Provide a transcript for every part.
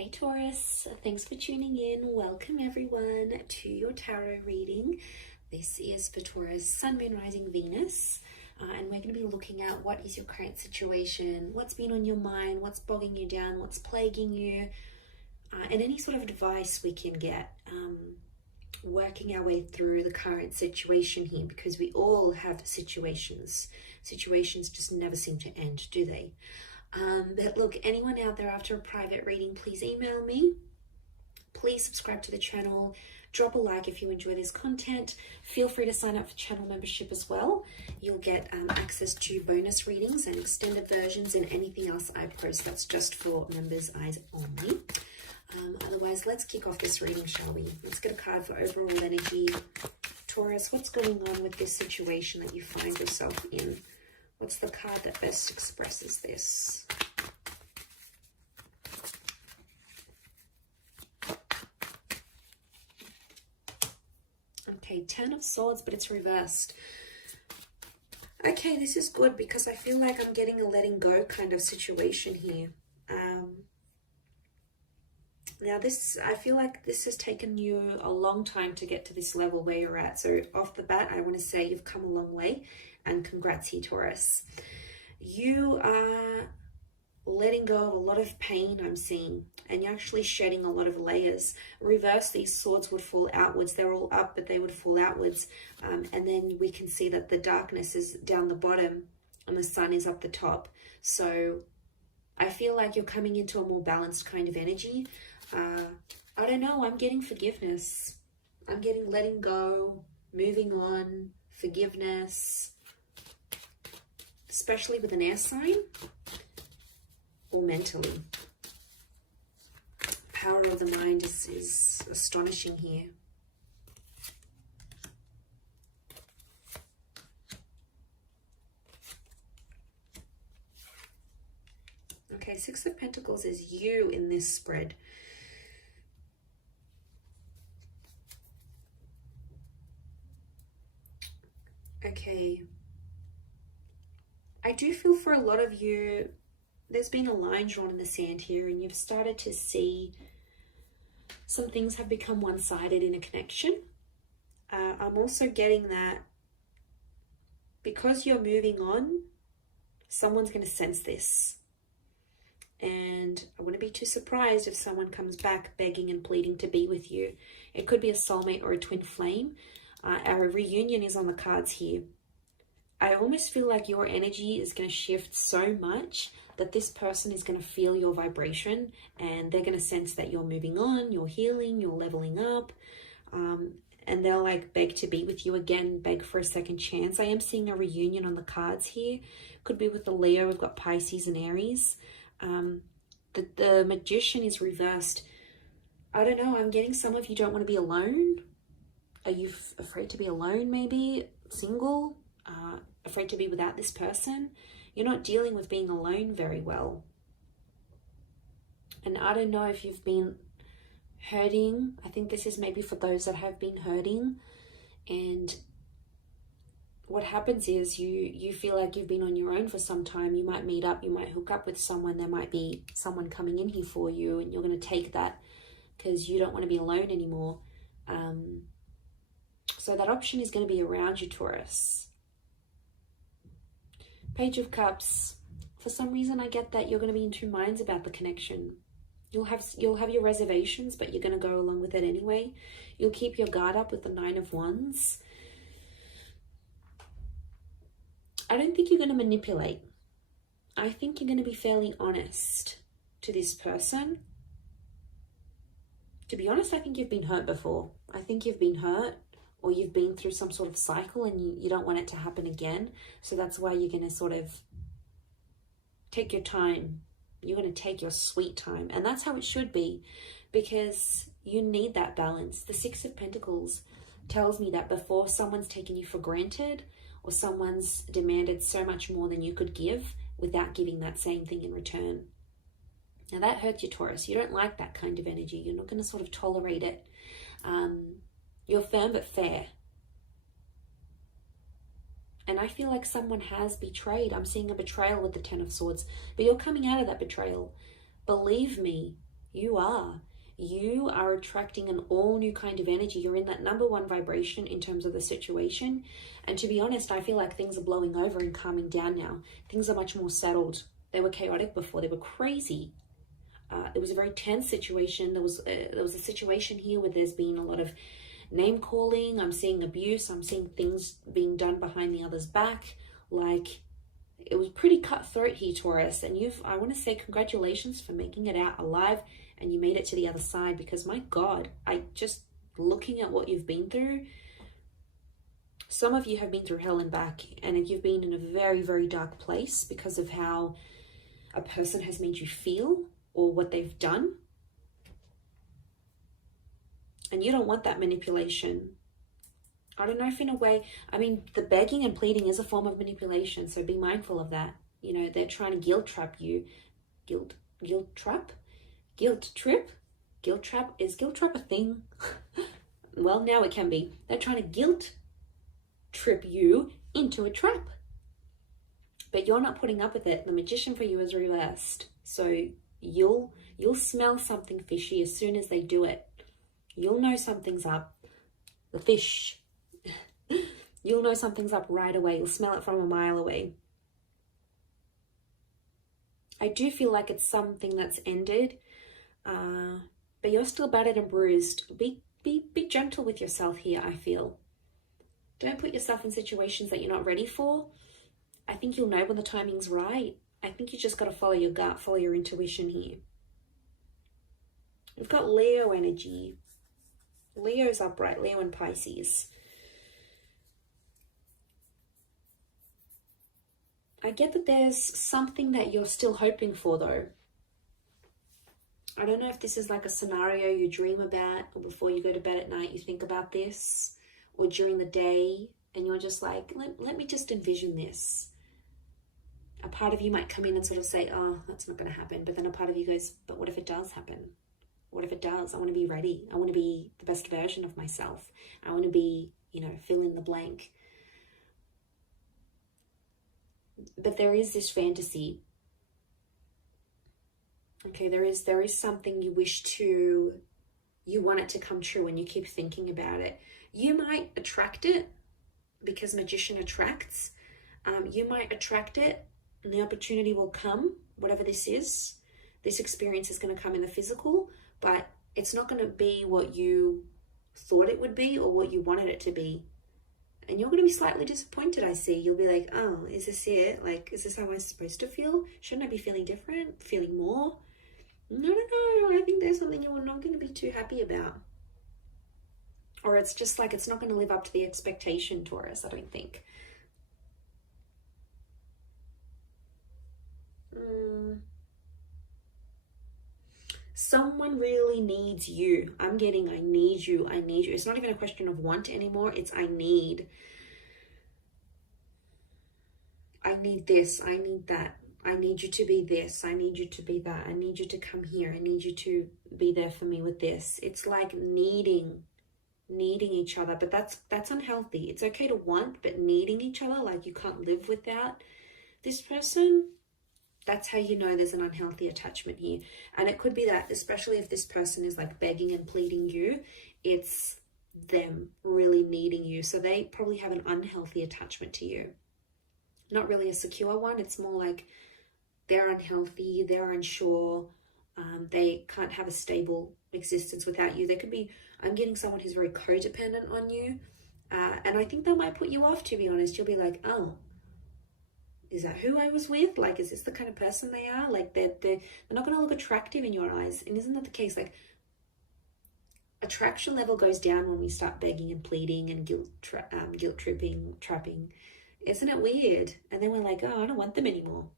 Hey Taurus, thanks for tuning in. Welcome everyone to your tarot reading. This is for Taurus, Sun, Moon, Rising, Venus. And we're going to be looking at what is your current situation, what's been on your mind, what's bogging you down, what's plaguing you, and any sort of advice we can get working our way through the current situation here, because we all have situations. Situations just never seem to end, do they? But look, anyone out there after a private reading, please email me. Please subscribe to the channel. Drop a like if you enjoy this content. Feel free to sign up for channel membership as well. You'll get access to bonus readings and extended versions and anything else I post. That's just for members' eyes only. Otherwise, let's kick off this reading, shall we? Let's get a card for overall energy. Taurus, what's going on with this situation that you find yourself in? What's the card that best expresses this? Okay, Ten of Swords, but it's reversed. Okay, this is good because I feel like I'm getting a letting go kind of situation here. Now I feel like this has taken you a long time to get to this level where you're at. So off the bat, I want to say you've come a long way. And congrats here, Taurus. You are letting go of a lot of pain, I'm seeing, and you're actually shedding a lot of layers. Reverse, these swords would fall outwards. They're all up, but they would fall outwards. And then we can see that the darkness is down the bottom and the sun is up the top. So I feel like you're coming into a more balanced kind of energy. I don't know, I'm getting forgiveness. I'm getting letting go, moving on, forgiveness. Especially with an air sign or mentally. Power of the mind is astonishing here. Okay, Six of Pentacles is you in this spread. Okay. I do feel for a lot of you, there's been a line drawn in the sand here and you've started to see some things have become one-sided in a connection. I'm also getting that because you're moving on, someone's going to sense this. And I wouldn't be too surprised if someone comes back begging and pleading to be with you. It could be a soulmate or a twin flame. Our reunion is on the cards here. I almost feel like your energy is going to shift so much that this person is going to feel your vibration and they're going to sense that you're moving on, you're healing, you're leveling up, and they'll like beg to be with you again, beg for a second chance. I am seeing a reunion on the cards here. Could be with the Leo. We've got Pisces and Aries. The Magician is reversed. I don't know. I'm getting some of you don't want to be alone. Are you afraid to be alone maybe? Single? Afraid to be without this person. You're not dealing with being alone very well. And I don't know if you've been hurting. I think this is maybe for those that have been hurting. And what happens is you feel like you've been on your own for some time. You might meet up, you might hook up with someone. There might be someone coming in here for you and you're going to take that because you don't want to be alone anymore. So that option is going to be around you, Taurus. Page of Cups. For some reason, I get that you're going to be in two minds about the connection. You'll have your reservations, but you're going to go along with it anyway. You'll keep your guard up with the Nine of Wands. I don't think you're going to manipulate. I think you're going to be fairly honest to this person. To be honest, I think you've been hurt before. I think you've been hurt. Or you've been through some sort of cycle and you don't want it to happen again. So that's why you're going to sort of take your time. You're going to take your sweet time. And that's how it should be, because you need that balance. The Six of Pentacles tells me that before someone's taken you for granted or someone's demanded so much more than you could give without giving that same thing in return. Now that hurts you, Taurus. You don't like that kind of energy. You're not going to sort of tolerate it. You're firm but fair. And I feel like someone has betrayed. I'm seeing a betrayal with the Ten of Swords. But you're coming out of that betrayal. Believe me, You are. You are attracting an all new kind of energy. You're in that number one vibration in terms of the situation. And to be honest, I feel like things are blowing over and calming down now. Things are much more settled. They were chaotic before. They were crazy. It was a very tense situation. There was a situation here where there's been a lot of name calling. I'm seeing abuse. I'm seeing things being done behind the other's back. Like, it was pretty cutthroat here, Taurus. And I want to say congratulations for making it out alive, and you made it to the other side, because my God, looking at what you've been through, some of you have been through hell and back, and you've been in a very, very dark place because of how a person has made you feel or what they've done. And you don't want that manipulation. I don't know if in a way, I mean, the begging and pleading is a form of manipulation, so be mindful of that. You know, they're trying to guilt trap you. Guilt trap? Guilt trip? Guilt trap? Is guilt trap a thing? Well, now it can be. They're trying to guilt trip you into a trap. But you're not putting up with it. The magician for you is reversed. So you'll smell something fishy as soon as they do it. You'll know something's up. The fish. You'll know something's up right away. You'll smell it from a mile away. I do feel like it's something that's ended, but you're still battered and bruised. Be gentle with yourself here, I feel. Don't put yourself in situations that you're not ready for. I think you'll know when the timing's right. I think you just got to follow your gut, follow your intuition here. We've got Leo energy. Leo's upright, Leo and Pisces. I get that there's something that you're still hoping for, though. I don't know if this is like a scenario you dream about, or before you go to bed at night you think about this, or during the day and you're just like, let me just envision this. A part of you might come in and sort of say, oh, that's not going to happen. But then a part of you goes, but what if it does happen? What if it does? I want to be ready. I want to be the best version of myself. I want to be, fill in the blank. But there is this fantasy. Okay, there is something you want it to come true, and you keep thinking about it. You might attract it because magician attracts. You might attract it and the opportunity will come, whatever this is. This experience is going to come in the physical, but it's not going to be what you thought it would be or what you wanted it to be. And you're going to be slightly disappointed, I see. You'll be like, oh, is this it? Like, is this how I'm supposed to feel? Shouldn't I be feeling different? Feeling more? No. I think there's something you're not going to be too happy about. Or it's just like it's not going to live up to the expectation, Taurus, I don't think. Someone really needs you. I'm getting I need you. It's not even a question of want anymore. It's I need. I need this. I need that. I need you to be this. I need you to be that. I need you to come here. I need you to be there for me with this. It's like needing each other, but that's unhealthy. It's okay to want, but needing each other, like you can't live without this person. That's how you know there's an unhealthy attachment here. And it could be that, especially if this person is like begging and pleading you, it's them really needing you. So they probably have an unhealthy attachment to you. Not really a secure one. It's more like they're unhealthy, they're unsure, they can't have a stable existence without you. They could be, I'm getting someone who's very codependent on you. And I think that might put you off, to be honest. You'll be like, oh, is that who I was with? Like, is this the kind of person they are? Like, they're not going to look attractive in your eyes. And isn't that the case? Like, attraction level goes down when we start begging and pleading and guilt tripping, trapping. Isn't it weird? And then we're like, oh, I don't want them anymore.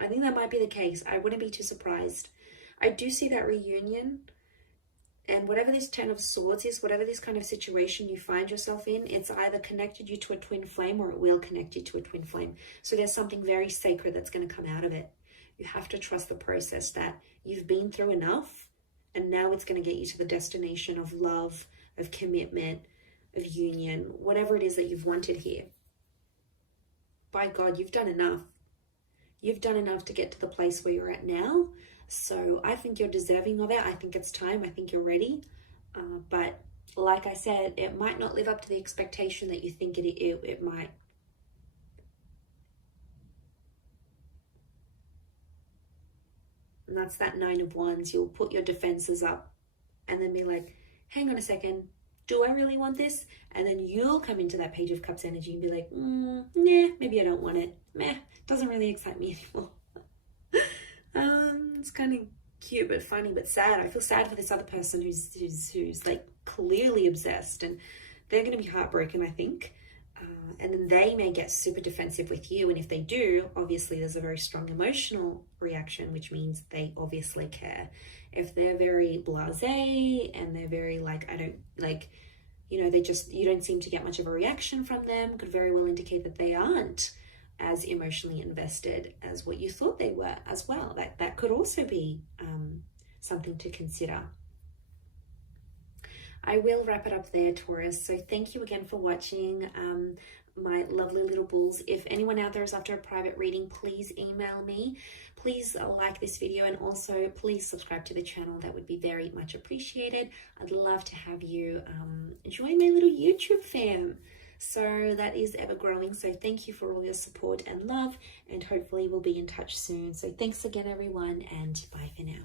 I think that might be the case. I wouldn't be too surprised. I do see that reunion. And whatever this 10 of Swords is, whatever this kind of situation you find yourself in, it's either connected you to a twin flame or it will connect you to a twin flame. So there's something very sacred that's going to come out of it. You have to trust the process, that you've been through enough and now it's going to get you to the destination of love, of commitment, of union, whatever it is that you've wanted here. By God, you've done enough. You've done enough to get to the place where you're at now. So I think you're deserving of it. I think it's time. I think you're ready. But like I said, it might not live up to the expectation that you think it might. And that's that 9 of Wands. You'll put your defenses up and then be like, hang on a second, do I really want this? And then you'll come into that Page of Cups energy and be like, nah, maybe I don't want it. Meh, doesn't really excite me anymore. It's kind of cute but funny but sad. I feel sad for this other person who's like clearly obsessed, and they're going to be heartbroken, I think. And then they may get super defensive with you, and if they do, obviously there's a very strong emotional reaction, which means they obviously care. If they're very blasé and they're very like, I don't like, you know, you don't seem to get much of a reaction from them, could very well indicate that they aren't as emotionally invested as what you thought they were as well. That could also be something to consider. I will wrap it up there, Taurus. So thank you again for watching, my lovely little bulls. If anyone out there is after a private reading, please email me. Please like this video, and also please subscribe to the channel. That would be very much appreciated. I'd love to have you join my little YouTube fam. So that is ever growing. So thank you for all your support and love, and hopefully we'll be in touch soon. So thanks again, everyone, and bye for now.